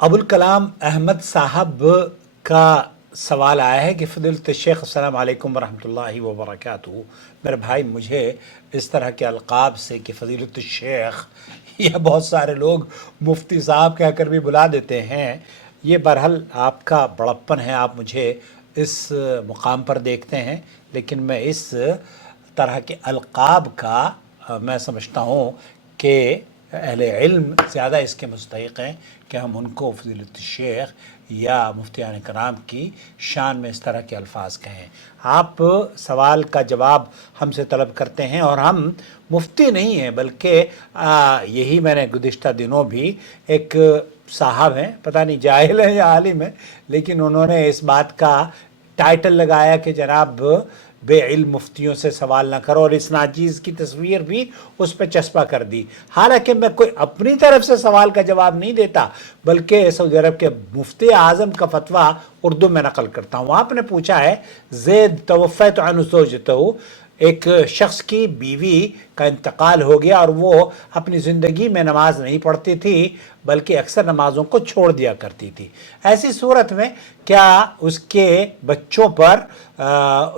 अबुल कलाम अहमद साहब का सवाल आया है कि फ़ज़ीलत शेख अस्सलाम वालेकुम वरहमतुल्लाहि वबरकातुहू। मेरे भाई, मुझे इस तरह के अलक़ाब से कि फ़ज़ीलत शेख या बहुत सारे लोग मुफ्ती साहब कहकर भी बुला देते हैं, ये बहरहाल आपका बड़प्पन है। आप मुझे इस मुकाम पर देखते हैं, लेकिन मैं इस तरह के अलक़ाब का मैं समझता हूँ कि अहले इल्म ज़्यादा इसके मुस्तहिक़ हैं कि हम उनको फ़ज़ीलत शेख या मुफ्तियान कराम की शान में इस तरह के अल्फाज कहें। आप सवाल का जवाब हमसे तलब करते हैं और हम मुफ्ती नहीं हैं, बल्कि यही मैंने गुज़िश्ता दिनों भी एक साहब हैं, पता नहीं जाहिल हैं या आलिम हैं, लेकिन उन्होंने इस बात का टाइटल लगाया कि जनाब बेइल्म मुफ्तियों से सवाल ना करो, और इस नाचीज़ की तस्वीर भी उस पर चस्पा कर दी। हालांकि मैं कोई अपनी तरफ से सवाल का जवाब नहीं देता, बल्कि सऊदी अरब के मुफ्ती आज़म का फतवा उर्दू में नकल करता हूँ। आपने पूछा है ज़ैद तवफ़्फ़त अन ज़ौजतहू, एक शख्स की बीवी का इंतकाल हो गया और वो अपनी ज़िंदगी में नमाज नहीं पढ़ती थी, बल्कि अक्सर नमाज़ों को छोड़ दिया करती थी। ऐसी सूरत में क्या उसके बच्चों पर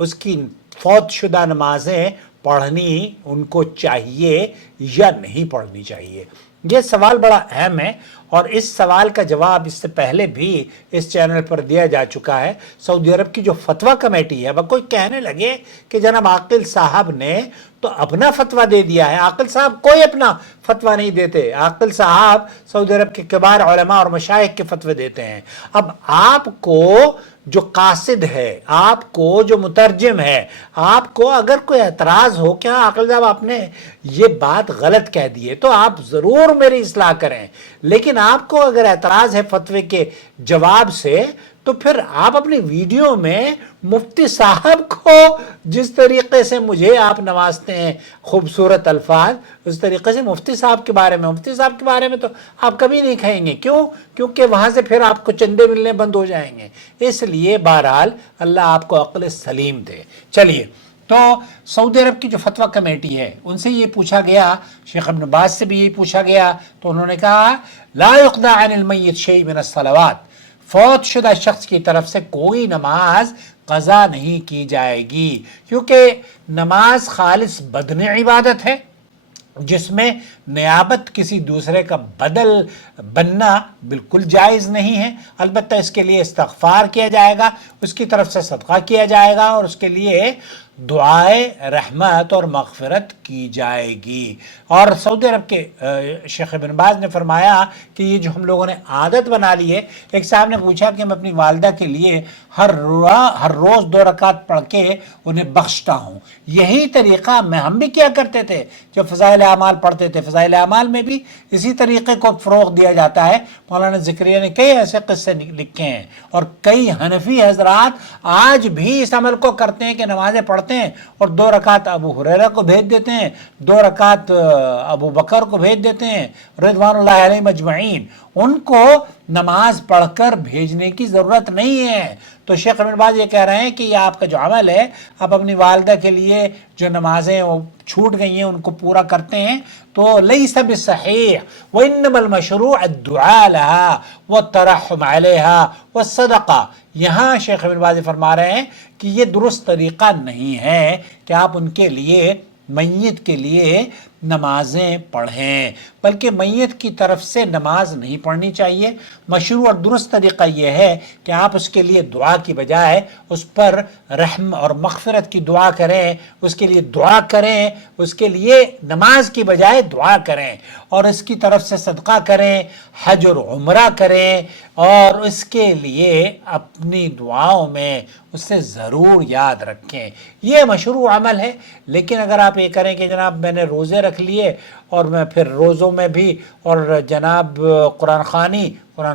उसकी फौत शुदा नमाजें पढ़नी उनको चाहिए या नहीं पढ़नी चाहिए? ये सवाल बड़ा अहम है और इस सवाल का जवाब इससे पहले भी इस चैनल पर दिया जा चुका है। सऊदी अरब की जो फतवा कमेटी है, वह कोई कहने लगे कि जनाब आकिल साहब ने तो अपना फतवा दे दिया है। आकिल साहब कोई अपना फतवा नहीं देते। आकिल साहब सऊदी अरब के किबार उलमा और मशाइख के फतवे देते हैं। अब आपको जो कासिद है, आपको जो मुतरजिम है, आपको अगर कोई एतराज़ हो क्या आकिल साहब आपने ये बात गलत कह दी है, तो आप ज़रूर मेरी इस्लाह करें। लेकिन आपको अगर एतराज़ है फतवे के जवाब से, तो फिर आप अपनी वीडियो में मुफ्ती साहब को जिस तरीके से मुझे आप नवाजते हैं खूबसूरत अल्फाज, उस तरीके से मुफ्ती साहब के बारे में तो आप कभी नहीं कहेंगे। क्यों? क्योंकि वहाँ से फिर आपको चंदे मिलने बंद हो जाएंगे। इसलिए बहरहाल अल्लाह आपको अक्ल सलीम दे। चलिए, तो सऊदी अरब की जो फतवा कमेटी है उनसे ये पूछा गया, शेख इब्न बाज से भी ये पूछा गया, तो उन्होंने कहा ला युक़दा अनिल मय्यित शै मिन अस्सलावात, फौत शुदा शख्स की तरफ से कोई नमाज कज़ा नहीं की जाएगी, क्योंकि नमाज खालिस बदन इबादत है जिसमें नियाबत किसी दूसरे का बदल बनना बिल्कुल जायज़ नहीं है। अलबत्ता इसके लिए इस्तग़फ़ार किया जाएगा, उसकी तरफ से सदका किया जाएगा और उसके लिए दुआए रहमत और मग़फ़िरत की जाएगी। और सऊदी अरब के शेख इब्न बाज ने फरमाया कि ये जो हम लोगों ने आदत बना ली है, एक साहब ने पूछा कि मैं अपनी वालदा के लिए हर रोज़ 2 रकात पढ़ के उन्हें बख्शता हूँ। यही तरीक़ा हम भी किया करते थे जब फ़ज़ाइल आमाल पढ़ते थे। फ़ज़ाइल आमाल में भी इसी तरीक़े को फ़रोग़ दिया जाता है। मौलाना ज़करिया ने कई ऐसे क़िस्से लिखे हैं और कई हनफी हज़रात आज भी इस अमल को करते हैं कि नमाज़ें पढ़ते हैं और 2 रकात अबू हुरैरा को भेज देते हैं, 2 रकात अबू बकर को भेज देते हैं रिज़वानुल्लाहि अलैहिम अजमईन। उनको नमाज पढ़कर भेजने की ज़रूरत नहीं है। तो शेख इब्न बाज ये कह रहे हैं कि ये आपका जो अमल है, आप अपनी वालदा के लिए जो नमाजें वो छूट गई हैं उनको पूरा करते हैं, तो लैसा बिस्सहीह व इन्नमल मशरूअ अद्दुआ लहा व तरहम अलैहा व सदका। यहाँ शेख इब्न बाज फरमा रहे हैं कि ये दुरुस्त तरीक़ा नहीं है कि आप उनके लिए, मैयत के लिए नमाजें पढ़ें, बल्कि मैयत की तरफ से नमाज नहीं पढ़नी चाहिए। मशरू और दुरुस्त तरीक़ा यह है कि आप उसके लिए दुआ की बजाय उस पर रहम और मग़फ़िरत की दुआ करें, उसके लिए दुआ करें, उसके लिए नमाज की बजाय दुआ करें और इसकी तरफ से सदका करें, हज और उम्रा करें और उसके लिए अपनी दुआओं में उससे ज़रूर याद रखें। ये मशरू अमल है। लेकिन अगर आप ये करें कि जनाब मैंने रोज़े रख लिए और मैं फिर रोज़ों में भी और जनाब कुरान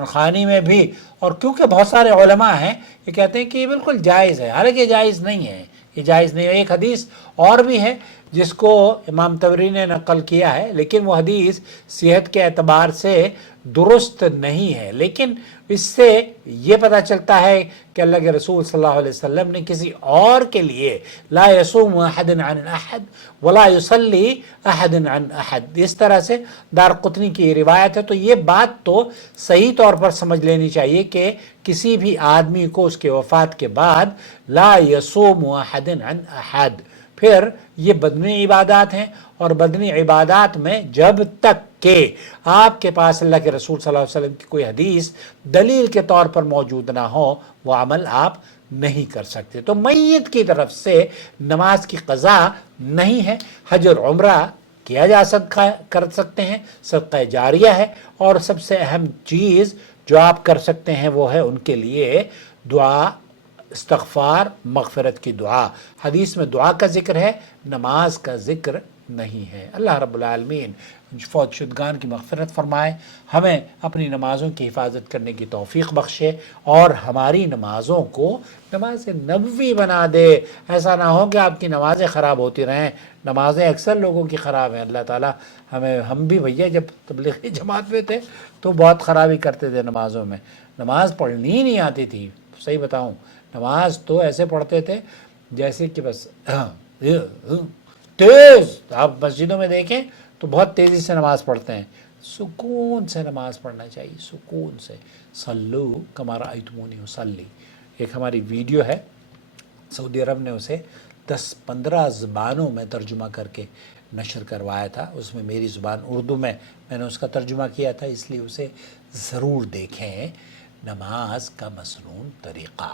ख़ानी में भी, और क्योंकि बहुत सारे उलमा हैं ये कहते हैं कि ये बिल्कुल जायज़ है, हालांकि ये जायज़ नहीं है, ये जायज़ नहीं है। एक हदीस और भी है जिसको इमाम तबरी ने नकल किया है, लेकिन वो हदीस सेहत के एतबार से درست نہیں ہے، لیکن اس سے یہ پتہ چلتا ہے کہ اللہ کے رسول صلی اللہ علیہ وسلم نے کسی اور کے لیے لا یصوم احد عن احد ولا یصلی احد عن احد، اس طرح سے دارقطنی کی روایت ہے۔ تو یہ بات تو صحیح طور پر سمجھ لینی چاہیے کہ کسی بھی آدمی کو اس کے وفات کے بعد لا یصوم احد عن احد، پھر یہ بدنی عبادات ہیں، اور بدنی عبادات میں جب تک کہ آپ کے پاس اللہ کے رسول صلی اللہ علیہ وسلم کی کوئی حدیث دلیل کے طور پر موجود نہ ہو، وہ عمل آپ نہیں کر سکتے۔ تو میت کی طرف سے نماز کی قضا نہیں ہے، حج اور عمرہ کیا جا کر سکتے ہیں، صدقہ جاریہ ہے، اور سب سے اہم چیز جو آپ کر سکتے ہیں وہ ہے ان کے لیے دعا، استغفار، مغفرت کی دعا۔ حدیث میں دعا کا ذکر ہے، نماز کا ذکر نہیں ہے۔ اللہ رب العالمین فوت شدگان کی مغفرت فرمائے، ہمیں اپنی نمازوں کی حفاظت کرنے کی توفیق بخشے، اور ہماری نمازوں کو نماز نبوی بنا دے۔ ایسا نہ ہو کہ آپ کی نمازیں خراب ہوتی رہیں۔ نمازیں اکثر لوگوں کی خراب ہیں، اللہ تعالیٰ ہم بھی بھیا جب تبلیغی جماعت میں تھے تو بہت خرابی کرتے تھے نمازوں میں، نماز پڑھنی ہی نہیں آتی تھی۔ صحیح بتاؤں، نماز تو ایسے پڑھتے تھے جیسے کہ بس تیز، آپ مسجدوں میں دیکھیں تو بہت تیزی سے نماز پڑھتے ہیں۔ سکون سے نماز پڑھنا چاہیے، سکون سے۔ صلو کما رأیتمونی اصلی، ایک ہماری ویڈیو ہے، سعودی عرب نے اسے 10-15 زبانوں میں ترجمہ کر کے نشر کروایا تھا۔ اس میں میری زبان اردو میں نے اس کا ترجمہ کیا تھا، اس لیے اسے ضرور دیکھیں۔ نماز کا مسنون طریقہ